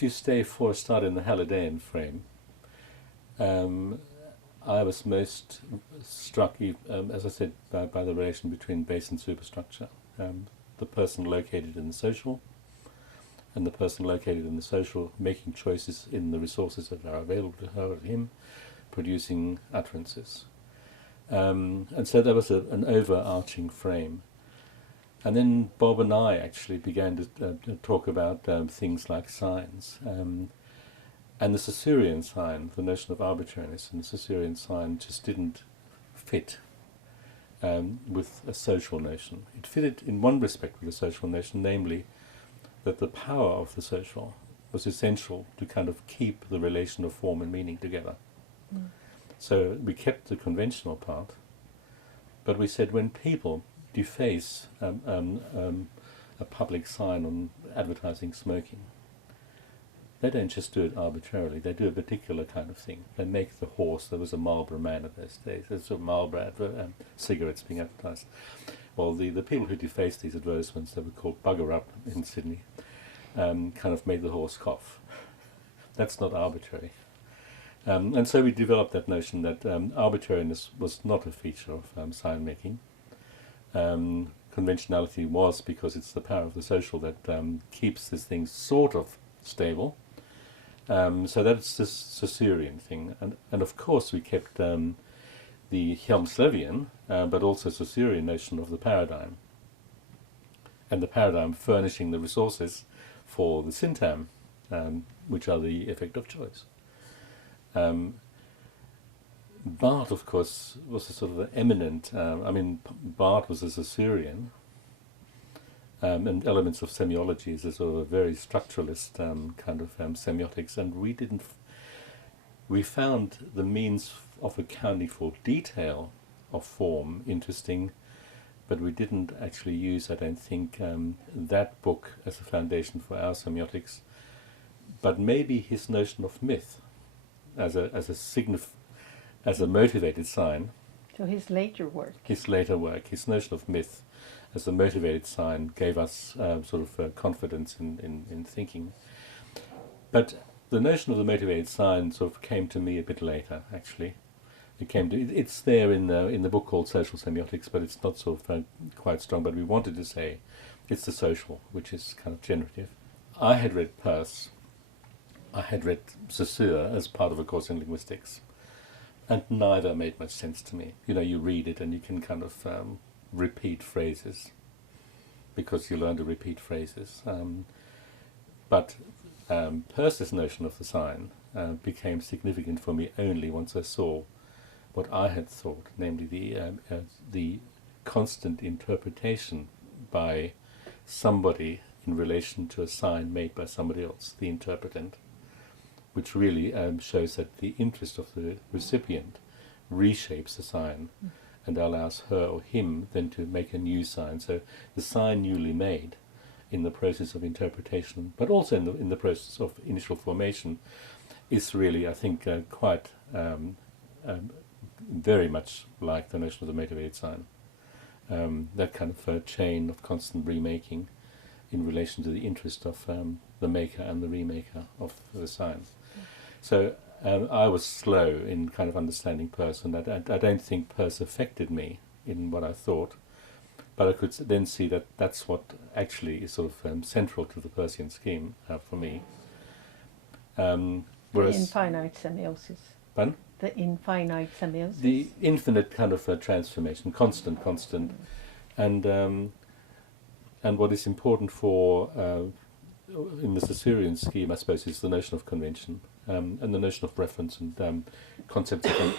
if you stay for a start in the Hallidaean frame, I was most struck, as I said, by the relation between base and superstructure. The person located in the social, and the person located in the social making choices in the resources that are available to her or him, producing utterances. And so there was an overarching frame. And then Bob and I actually began to talk about things like signs. And the Saussurean sign, the notion of arbitrariness, and the Saussurean sign just didn't fit with a social notion. It fitted in one respect with a social notion, namely that the power of the social was essential to kind of keep the relation of form and meaning together. Mm. So we kept the conventional part, but we said when people deface a public sign on advertising smoking, they don't just do it arbitrarily, they do a particular kind of thing. They make the horse, there was a Marlboro man at those days, there's a Marlboro cigarettes being advertised. Well, the people who defaced these advertisements, they were called Bugger Up in Sydney, kind of made the horse cough. That's not arbitrary. And so we developed that notion that arbitrariness was not a feature of sign making. Conventionality was, because it's the power of the social that keeps this thing sort of stable. So that's the Saussurean thing. And of course we kept the Hjelmslevian, but also Saussurean notion of the paradigm. And the paradigm furnishing the resources for the syntam, which are the effect of choice. Barth, of course, was a sort of an eminent, Barth was a Saussurean, and elements of semiology is a sort of a very structuralist kind of semiotics, and we found the means of accounting for detail of form interesting, but we didn't actually use, I don't think, that book as a foundation for our semiotics, but maybe his notion of myth as a motivated sign. So his later work. His notion of myth as a motivated sign gave us sort of confidence in thinking. But the notion of the motivated sign sort of came to me a bit later, actually. It's there in the book called Social Semiotics, but it's not sort of quite strong. But we wanted to say it's the social, which is kind of generative. I had read Peirce. I had read Saussure as part of a course in linguistics, and neither made much sense to me. You know, you read it and you can kind of repeat phrases because you learn to repeat phrases. But Peirce's notion of the sign became significant for me only once I saw what I had thought, namely the constant interpretation by somebody in relation to a sign made by somebody else, the interpretant, which really shows that the interest of the recipient reshapes the sign and allows her or him then to make a new sign. So the sign newly made in the process of interpretation, but also in the process of initial formation, is really, I think, quite very much like the notion of the motivated sign. That kind of chain of constant remaking in relation to the interest of the maker and the remaker of the sign. So I was slow in kind of understanding Peirce, and I don't think Peirce affected me in what I thought, but I could then see that that's what actually is sort of central to the Peircean scheme for me. Whereas the infinite semiosis. Pardon? The infinite semiosis. The infinite kind of transformation, constant, and what is important for in the Saussurean scheme, I suppose, is the notion of convention and the notion of reference and concepts of